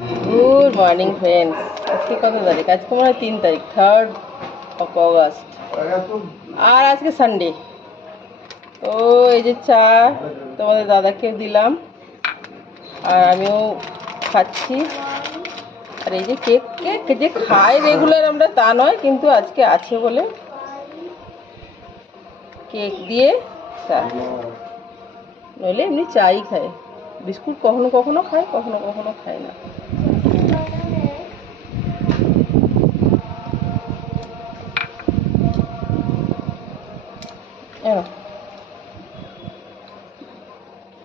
Good morning friends. আজকে কত তারিখ? আজকে মনে হয় 3 তারিখ, 3rd of August। আর আজকে সানডে। তো এই যে চা তোমাদের দাদাকে দিলাম আর আমিও খাচ্ছি। আর এই যে কেক, কেক যে খাই রেগুলার আমরা তা নয়, কিন্তু আজকে আছে বলে কেক দিয়ে চা, নইলে এমনি চাই খায়। বিস্কুট কখনো কখনো খায়, কখনো কখনো খায় না।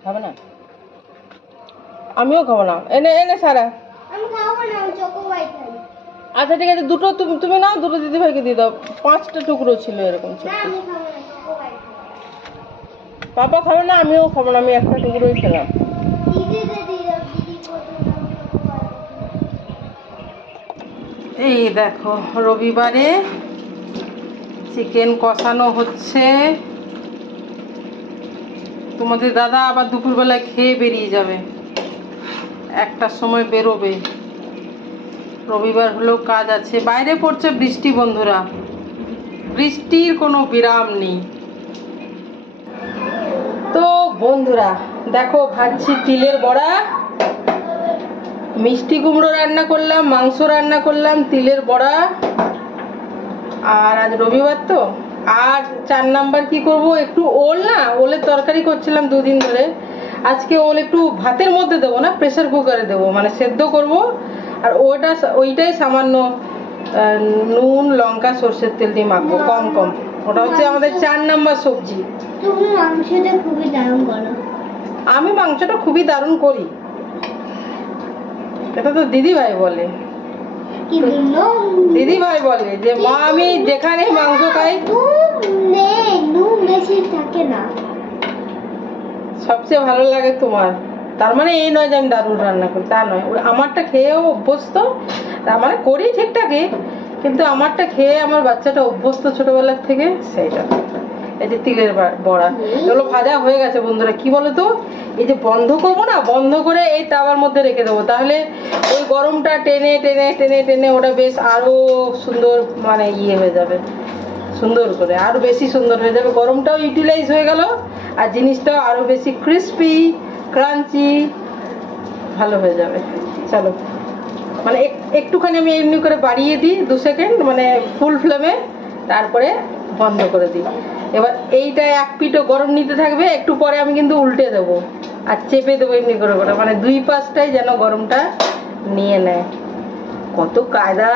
খাবে না? আমিও খাবো না। এনে এনে সারা। আচ্ছা ঠিক আছে, দুটো তুমি নাও, দুটো দিদি ভাইকে দিয়ে দাও। 5টা টুকরো ছিল এরকম ছোট্ট। পাপা খাবে না, আমিও খাবো না, আমি একটা টুকরোই খেলাম। এই দেখো, রবিবারে চিকেন কষানো হচ্ছে। তোমাদের দাদা আবার দুপুরবেলায় খেয়ে বেরিয়ে যাবে, 1টার সময় বেরোবে। রবিবার হলেও কাজ আছে। বাইরে পড়ছে বৃষ্টি বন্ধুরা, বৃষ্টির কোনো বিরাম নেই। তো বন্ধুরা দেখো, ভাজছি তিলের বড়া, মিষ্টি কুমড়ো রান্না করলাম, মাংস রান্না করলাম, তিলের বড়া। আর আজ রবিবার তো। আর 4 নাম্বার কি করব, একটু ওলের তরকারি করছিলাম 2 দিন ধরে। আজকে ওল একটু ভাতের মধ্যে দেবো না, প্রেসার কুকারে দেবো, মানে সেদ্ধ করব। আর ওইটাই সামান্য নুন লঙ্কা সর্ষের তেল দিয়ে মাখবো, কম কম। ওটা হচ্ছে আমাদের 4 নাম্বার সবজি। আমি মাংসটা খুবই দারুণ করি, এটা তো দিদি ভাই বলে। দিদি ভাই বলে যে মা আমি যেখানে মাংস খাই সবচেয়ে ভালো লাগে তোমার। তার মানে এই নয় যে আমি দারুণ রান্না করি, তা নয়। আমারটা খেয়েও অভ্যস্ত, তার মানে করি ঠিকঠাকই, কিন্তু আমারটা খেয়ে আমার বাচ্চাটা অভ্যস্ত ছোটবেলার থেকে, সেইটা। এই যে তিলের বড়া, এগুলো ভাজা হয়ে গেছে বন্ধুরা। কি বলো তো, এই যে বন্ধ করবো না, বন্ধ করে এই তাওয়ার মধ্যে রেখে দেবো, তাহলে ওই গরমটা টেনে টেনে টেনে টেনে ওটা বেশ আরো সুন্দর, মানে হয়ে যাবে, সুন্দর করে আরো বেশি সুন্দর হয়ে যাবে। গরমটাও ইউটিলাইজ হয়ে গেল আর জিনিসটাও আরো বেশি ক্রিস্পি ক্রাঞ্চি ভালো হয়ে যাবে। চলো, মানে একটুখানি আমি এমনি করে বাড়িয়ে দিই 2 সেকেন্ড, মানে ফুল ফ্লেমে, তারপরে বন্ধ করে দিই। এবার এইটা এক পিঠও গরম নিতে থাকবে, একটু পরে আমি কিন্তু উল্টে দেবো আর চেপে দেবো এমনি করে করে, মানে 2 পাশটাই যেন গরমটা নিয়ে নেয়। কত কায়দা!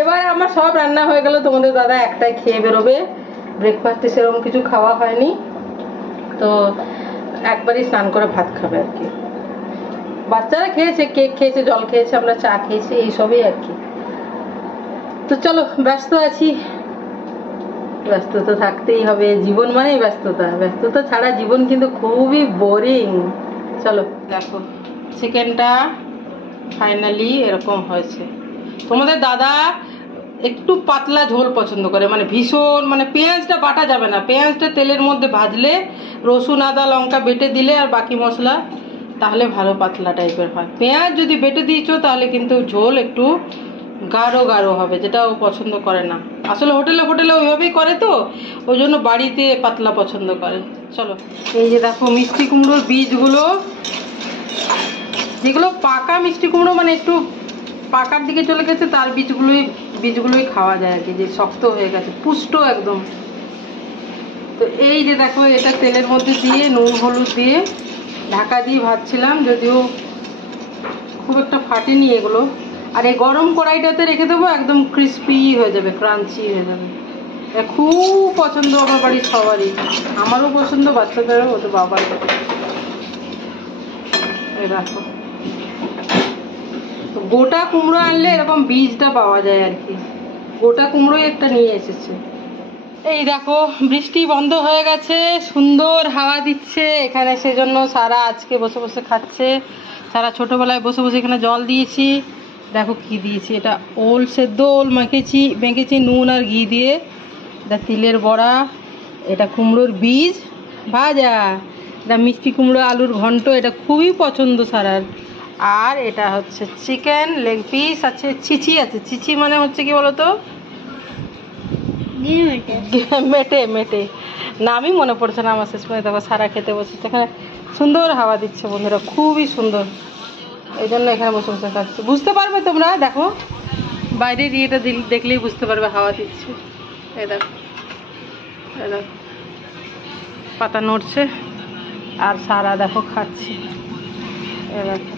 এবার আমার সব রান্না হয়ে গেল। তোমাদের দাদা একটাই খেয়ে বেরোবে, ব্রেকফাস্টে সেরকম কিছু খাওয়া হয়নি, তো একবারই স্নান করে ভাত খাবে আর কি। বাচ্চারা খেয়েছে, কেক খেয়েছে, জল খেয়েছে, আমরা চা খেয়েছি, এইসবই আর কি। তো চলো, ব্যস্ত আছি, ব্যস্ত তো থাকতেই হবে, জীবন মানেই ব্যস্ততা। ব্যস্ততা ছাড়া জীবন কিন্তু খুবই বোরিং। চলো দেখো, চিকেনটা ফাইনালি এরকম হয়েছে। তোমাদের দাদা একটু পাতলা ঝোল পছন্দ করে, মানে ভীষণ, মানে পেঁয়াজটা বাটা যাবে না, পেঁয়াজটা তেলের মধ্যে ভাজলে, রসুন আদা লঙ্কা বেটে দিলে আর বাকি মশলা, তাহলে ভালো পাতলা টাইপের হয়। পেঁয়াজ যদি বেটে দিয়েছো তাহলে কিন্তু ঝোল একটু গাঢ় গাঢ় হবে, যেটা ও পছন্দ করে না। আসলে হোটেলে ওইভাবেই করে, তো ওই জন্য বাড়িতে পাতলা পছন্দ করে। চলো, এই যে দেখো মিষ্টি কুমড়োর বীজগুলো, যেগুলো পাকা মিষ্টি কুমড়ো, মানে একটু পাকার দিকে চলে গেছে, তার বীজগুলোই খাওয়া যায় আর কি, যে শক্ত হয়ে গেছে, পুষ্ট একদম। তো এই যে দেখো, এটা তেলের মধ্যে দিয়ে নুন হলুদ দিয়ে ঢাকা দিয়ে ভাজছিলাম, যদিও খুব একটা ফাটেনি এগুলো। আর এই গরম কড়াইটাতে রেখে দেবো, একদম ক্রিস্পি হয়ে যাবে, ক্রাঞ্চি হয়ে যাবে। খুব পছন্দ আমার বাড়ির সবারই, আমারও পছন্দ, বাচ্চাদেরও, ওদের বাবার। এই দেখো, গোটা কুমড়ো আনলে এরকম বীজটা পাওয়া যায় আর কি, গোটা কুমড়োই একটা নিয়ে এসেছে। এই দেখো, বৃষ্টি বন্ধ হয়ে গেছে, সুন্দর হাওয়া দিচ্ছে এখানে, সেজন্য সারা আজকে বসে বসে খাচ্ছে। সারা ছোটোবেলায় বসে বসে এখানে জল দিয়েছি। দেখো কি দিয়েছি, এটা ওল সেদ্ধ, ওল মেখেছি নুন আর ঘি দিয়ে। এটা তিলের বড়া, এটা কুমড়োর বীজ ভাজা, এটা মিষ্টি কুমড়ো আলুর ঘন্ট, এটা খুবই পছন্দ সারার। আর এটা হচ্ছে চিকেন লেগ পিস আছে, চিচি আছে। চিচি মানে হচ্ছে কি বলতো, মেটে মেটে নামই মনে পড়ছে না আমার। শেষ করে দেখো সারা খেতে বসেছে, এখানে সুন্দর হাওয়া দিচ্ছে বন্ধুরা, খুবই সুন্দর। এই জন্য এখানে বসে বসে খাচ্ছে। বুঝতে পারবে তোমরা, দেখো বাইরের ইয়েটা দেখলেই বুঝতে পারবে হাওয়া দিচ্ছে। এই দেখো, এই দেখো পাতা নড়ছে আর সারা দেখো খাচ্ছে। এই দেখো,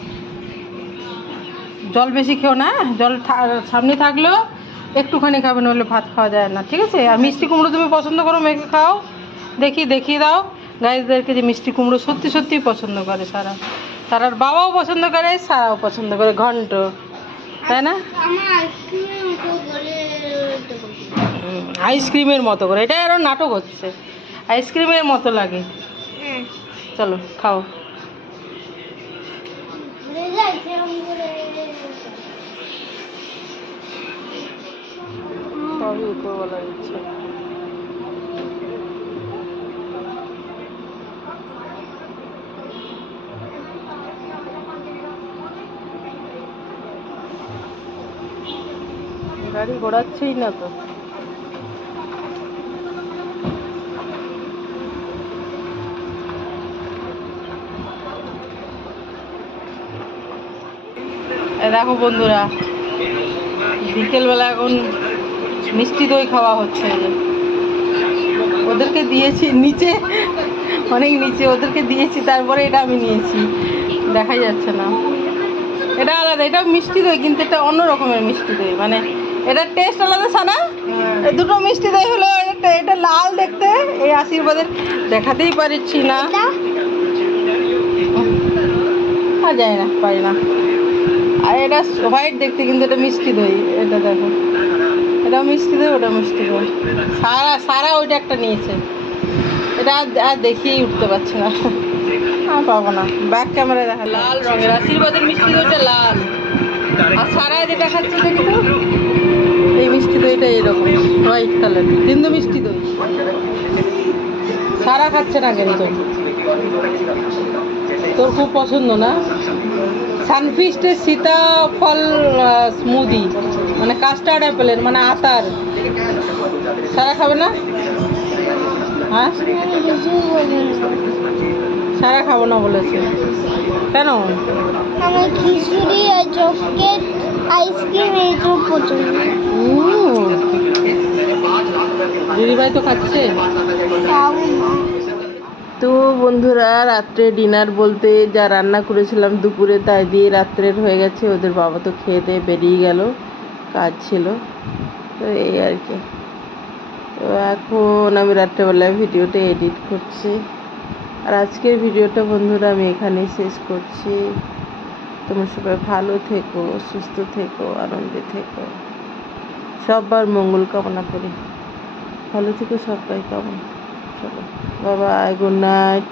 জল বেশি খেও না, জল সামনে থাকলেও একটুখানি খাবে, নইলে ভাত খাওয়া যায় না, ঠিক আছে? আর মিষ্টি কুমড়ো তুমি পছন্দ করো, মেখে খাও। দেখিয়ে দাও গাইজদেরকে যে মিষ্টি কুমড়ো সত্যি সত্যিই পছন্দ করে সারা। সারার বাবাও পছন্দ করে, সারাও পছন্দ করে, ঘন্ট, তাই না? আইসক্রিমের মতো করে, এটা আরো নাটক হচ্ছে, আইসক্রিমের মতো লাগে। চলো খাও। সবই উপরওয়ালার ইচ্ছা। গাড়ি ঘোরাচ্ছেই না তো। দেখো বন্ধুরা, বিকেলবেলা এখন মিষ্টি দই খাওয়া হচ্ছে। ওদেরকে দিয়েছি নিচে, অনেক নিচে ওদেরকে দিয়েছি, তারপরে এটা আমি নিয়েছি, দেখাই যাচ্ছে না। এটা আলাদা, এটা মিষ্টি দই, কিন্তু এটা অন্য রকমের মিষ্টি দই, মানে এটার টেস্ট আলাদা। সানা দুটো মিষ্টি দই হলো, এটা লাল দেখতে, এই আশীর্বাদের দেখাতেই পারছি না, যায় না, পারি না। আর এটা হোয়াইট দেখতে, কিন্তু এটা মিষ্টি দই। এটা দেখো, এটাও মিষ্টি দই, ওটা মিষ্টি দই। সারা ওইটা একটা নিয়েছে, এটা আর দেখিয়েই উঠতে পারছি না, আমি পাবো না। ব্যাক ক্যামেরায় দেখা, লাল রঙের আশীর্বাদের মিষ্টি দইটা লাল, আর সারা যেটা খাচ্ছে দেখি তো, এই মিষ্টি দইটা এরকম হোয়াইট কালার, কিন্তু মিষ্টি দই। সারা খাচ্ছে না কেন তোর খুব পছন্দ না? সানফিস্টের সীতাফল স্মুদি, মানে কাস্টার্ড অ্যাপেলের, মানে আতার। সারা খাবে না? হ্যাঁ, সারা খাবো না বলেছে, কেন? আমার খিচুড়ি আর চকলেট আইসক্রিম এইসব পছন্দ। দিদিভাই তো খাচ্ছে। তো বন্ধুরা, রাত্রে ডিনার বলতে যা রান্না করেছিলাম দুপুরে, তাই দিয়ে রাত্রের হয়ে গেছে। ওদের বাবা তো খেয়ে দিয়ে বেরিয়ে গেল, কাজ ছিল, তো এই আর কি। তো এখন আমি রাত্রেবেলায় ভিডিওটা এডিট করছি। আর আজকের ভিডিওটা বন্ধুরা আমি এখানেই শেষ করছি। তোমরা সবাই ভালো থেকো, সুস্থ থেকো, আনন্দে থেকো, সবার মঙ্গল কামনা করি। ভালো থেকো সবাই, কেমন? চলো বাই বাই, গুড নাইট।